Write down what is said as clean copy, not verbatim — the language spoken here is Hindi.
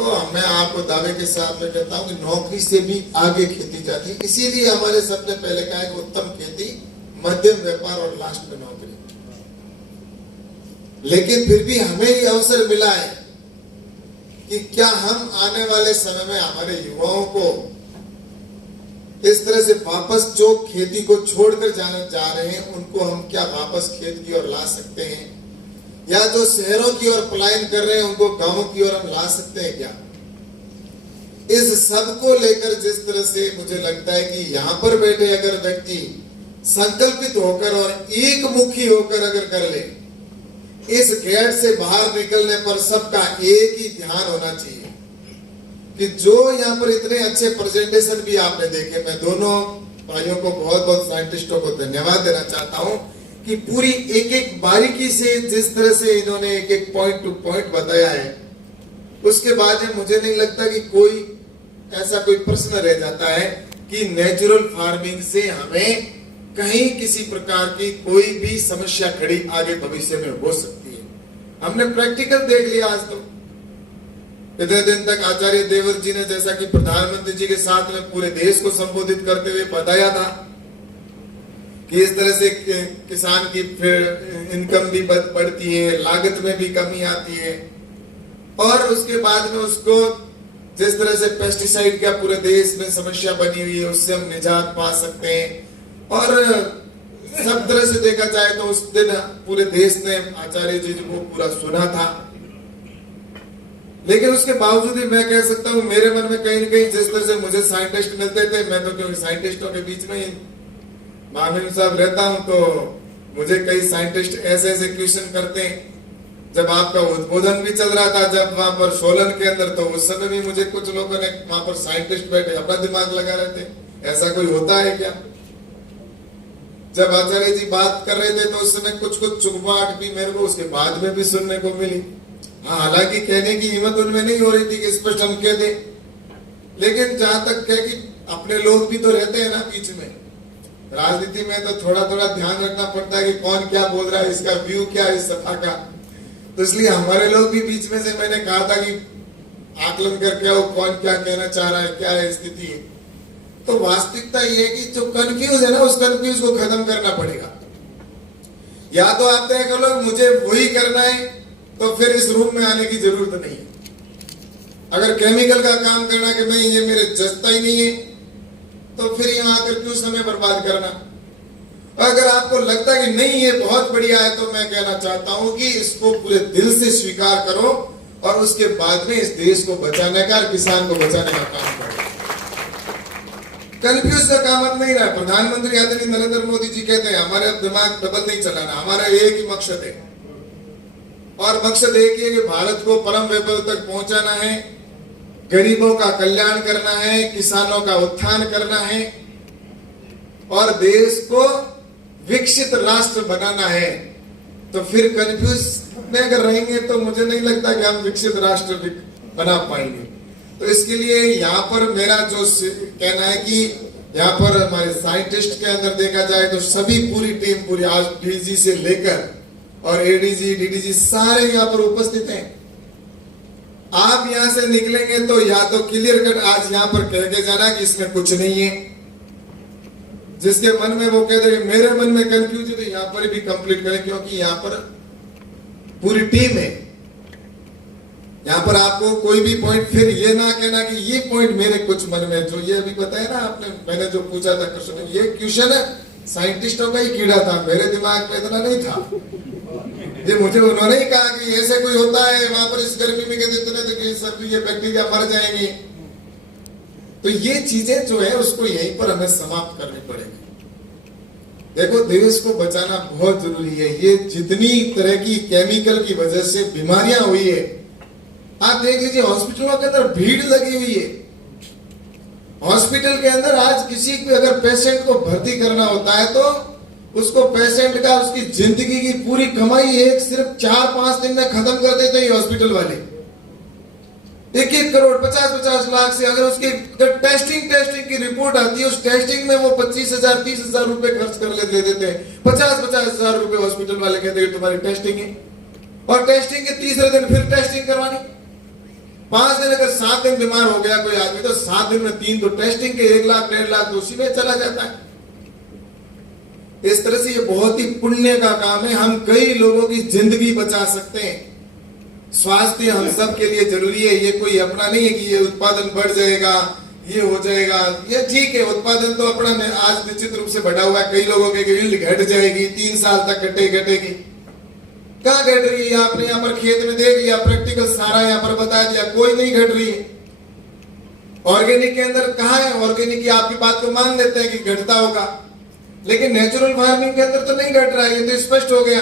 तो मैं आपको दावे के साथ में कहता हूं कि नौकरी से भी आगे खेती जाती है। इसीलिए हमारे सबने पहले कहा है कि उत्तम खेती, मध्यम व्यापार और लास्ट में नौकरी। लेकिन फिर भी हमें ये अवसर मिला है कि क्या हम आने वाले समय में हमारे युवाओं को इस तरह से वापस जो खेती को छोड़कर जाने जा रहे हैं, उनको हम क्या वापस खेत की ओर ला सकते हैं, या जो शहरों की ओर पलायन कर रहे हैं उनको गांवों की ओर हम ला सकते हैं क्या? इस सब को लेकर जिस तरह से मुझे लगता है कि यहां पर बैठे अगर व्यक्ति संकल्पित होकर और एक मुखी होकर अगर कर ले, इस गेट से बाहर निकलने पर सबका एक ही ध्यान होना चाहिए कि जो यहाँ पर इतने अच्छे प्रेजेंटेशन भी आपने देखे, मैं दोनों भाइयों को बहुत बहुत साइंटिस्टों को धन्यवाद देना चाहता हूं कि पूरी एक एक बारीकी से जिस तरह से इन्होंने एक एक पॉइंट टू पॉइंट बताया है, उसके बाद में मुझे नहीं लगता कि कोई ऐसा कोई प्रश्न रह जाता है कि नेचुरल फार्मिंग से हमें कहीं किसी प्रकार की कोई भी समस्या खड़ी आगे भविष्य में हो सकती है। हमने प्रैक्टिकल देख लिया आज तो। इतने दिन तक आचार्य देवर जी ने जैसा कि प्रधानमंत्री जी के साथ में पूरे देश को संबोधित करते हुए बताया था कि इस तरह से किसान की इनकम भी बढ़ती है, लागत में भी कमी आती है, और उसके बाद में उसको जिस तरह से पेस्टिसाइड का पूरे देश में समस्या बनी हुई है, उससे हम निजात पा सकते हैं। और सब तरह से देखा जाए तो उस दिन पूरे देश ने आचार्य जी को पूरा सुना था, लेकिन उसके बावजूद भी मैं कह सकता हूँ मेरे मन में कहीं न कहीं जिस तरह से मुझे साइंटिस्ट मिलते थे, मैं तो क्योंकि साइंटिस्टों के बीच में ही मामिन साहब रहता हूं, तो मुझे कई साइंटिस्ट ऐसे ऐसे क्वेश्चन करते हैं। जब आपका उद्बोधन भी चल रहा था जब वहां पर सोलन के अंदर, तो उस समय भी मुझे कुछ लोगों ने वहां पर साइंटिस्ट बैठे अपना दिमाग लगा रहे थे, ऐसा कोई होता है क्या? जब आचार्य जी बात कर रहे थे तो उस समय कुछ कुछ चुगवाट भी मेरे को उसके बाद में भी सुनने को मिली। हालांकि कहने की हिम्मत उनमें नहीं हो रही थी कि स्पष्ट हम कह दें, लेकिन जहां तक कह कि अपने लोग भी तो रहते हैं ना बीच में। राजनीति में तो थोड़ा थोड़ा ध्यान रखना पड़ता है कि कौन क्या बोल रहा है, इसका व्यू क्या है इस सभा का। तो इसलिए हमारे लोग भी बीच में से मैंने कहा था कि आकलन करके आओ कौन क्या कहना चाह रहा है, क्या है स्थिति है। तो वास्तविकता ये है कि जो कंफ्यूज है ना, उस कंफ्यूज को खत्म करना पड़ेगा। या तो आप तय कर लो मुझे वही करना है, तो फिर इस रूम में आने की जरूरत नहीं है। अगर केमिकल का काम करना कि नहीं ये मेरे जचता ही नहीं है, तो फिर यहाँ आकर क्यों समय बर्बाद करना। अगर आपको लगता है कि नहीं ये बहुत बढ़िया है, तो मैं कहना चाहता हूं कि इसको पूरे दिल से स्वीकार करो और उसके बाद में इस देश को बचाने का, किसान को बचाने का काम करो। कंफ्यूज का काम अब नहीं रहा। प्रधानमंत्री आदरणीय नरेंद्र मोदी जी कहते हैं हमारे दिमाग डबल नहीं चलाना, हमारा एक ही मकसद है, और मकसद एक ही है कि भारत को परम वैभव तक पहुंचाना है, गरीबों का कल्याण करना है, किसानों का उत्थान करना है, और देश को विकसित राष्ट्र बनाना है। तो फिर कंफ्यूज में अगर रहेंगे तो मुझे नहीं लगता कि हम विकसित राष्ट्र बना पाएंगे। तो इसके लिए यहाँ पर मेरा जो कहना है कि यहाँ पर हमारे साइंटिस्ट के अंदर देखा जाए तो सभी पूरी टीम, पूरी आज डीजी से लेकर और एडीजी डीडीजी सारे यहाँ पर उपस्थित हैं। आप यहां से निकलेंगे तो या तो क्लियर कट आज यहां पर कह के जाना कि इसमें कुछ नहीं है, जिसके मन में वो कहते हैं मेरे मन में कंफ्यूज है, तो यहां पर भी कंप्लीट करें, क्योंकि यहां पर पूरी टीम है। यहां पर आपको कोई भी पॉइंट फिर ये ना कहना कि ये पॉइंट मेरे कुछ मन में, जो ये अभी बताया ना आपने, मैंने जो पूछा था क्वेश्चन, ये क्वेश्चन है साइंटिस्टों का ही कीड़ा था, मेरे दिमाग में इतना नहीं था। ये मुझे उन्होंने ही कहा कि ऐसे कोई होता है वहां पर इस गर्मी में कहते इतने तो सब ये बैक्टीरिया मर जाएंगे। तो ये चीजें जो है उसको यहीं पर हमें समाप्त करनी पड़ेगी। देखो देश को बचाना बहुत जरूरी है। ये जितनी तरह की केमिकल की वजह से बीमारियां हुई है, आप देख लीजिए हॉस्पिटलों के अंदर भीड़ लगी हुई है। हॉस्पिटल के अंदर आज किसी को अगर पेशेंट को भर्ती करना होता है तो उसको पेशेंट का उसकी जिंदगी की पूरी कमाई एक सिर्फ 4-5 दिन में खत्म कर देते हैं हॉस्पिटल वाले। 1-1 करोड़ 50-50 लाख से अगर उसकी टेस्टिंग की रिपोर्ट आती है, उस टेस्टिंग में वो 25,000-30,000 रुपए खर्च कर ले देते हैं। 50,000 रुपए हॉस्पिटल वाले कहते हैं तुम्हारी टेस्टिंग है, और टेस्टिंग के तीसरे दिन फिर टेस्टिंग करवानी। 5 दिन अगर 7 दिन बीमार हो गया कोई आदमी तो 7 दिन में 3 तो टेस्टिंग के 1 लाख 1.5 लाख तो उसी में चला जाता है। इस तरह से ये बहुत ही पुण्य का काम है। हम कई लोगों की जिंदगी बचा सकते हैं। स्वास्थ्य हम सब के लिए जरूरी है। ये कोई अपना नहीं है कि ये उत्पादन बढ़ जाएगा, ये हो जाएगा। ये ठीक है, उत्पादन तो अपना आज निश्चित रूप से बढ़ा हुआ है। कई लोगों के यील्ड घट जाएगी, 3 साल तक घटेगी। कहाँ घट रही है? आपने यहाँ पर खेत में देख लिया, प्रैक्टिकल सारा यहाँ पर बता दिया, कोई नहीं घट रही है। ऑर्गेनिक के अंदर कहाँ है? ऑर्गेनिक की आपकी बात को मान लेते हैं कि घटता होगा, लेकिन नेचुरल फार्मिंग के अंदर तो नहीं घट रहा है। ये तो स्पष्ट हो गया।